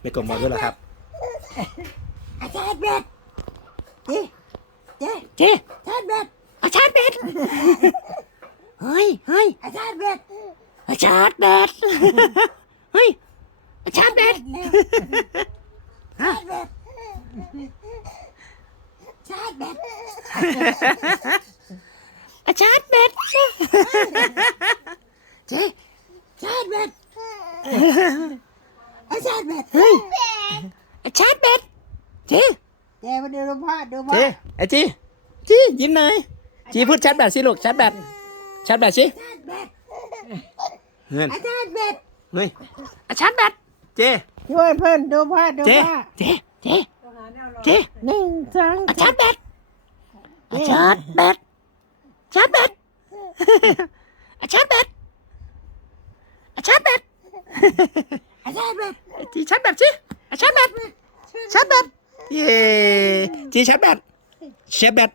ไม่กลมบอกด้วยเหรอครับอาจารย์เบ็ดเจ๊เจ๊เจ๊อาจารย์เบ็ดอาชาร์จแบตเฮ้ยเฮ้ยอาจารย์เบ็ดอาชาร์จแบตเฮ้ยอาชาร์จแบตชาร์จเบ็ดชาร์จเบ็ดอาชาร์จแบตเจ๊ชาร์จเบ็ ดอาจารย์เบ็ดเฮ้ยอาชาร์จแบตเจ๊เจ๊มาดูดูพ่อดูพ่อเจ๊ไอจีจียิ้มหน่อยจีพูดชาร์จแบตสิลูกชาร์จแบตชาร์จแบตสิชาร์จเบ็ดเงินอาจารย์เบ็ดเฮ้ยอาชาร์จแบตเจ๊ช่วยเพื่อนดูพ่อดูเจ๊พ่อเจ๊เจ๊เจ๊หนึ่งสองอาชาร์จแบตอาชาร์จแบตชาร์จแบตอาชาร์จแบตอาชาร์จแบตอาจารย์เบ็ด จีชาร์จแบตสิอาชาร์จแบตชาร์จแบตเย้จีชาร์จแบตชาร์จแบต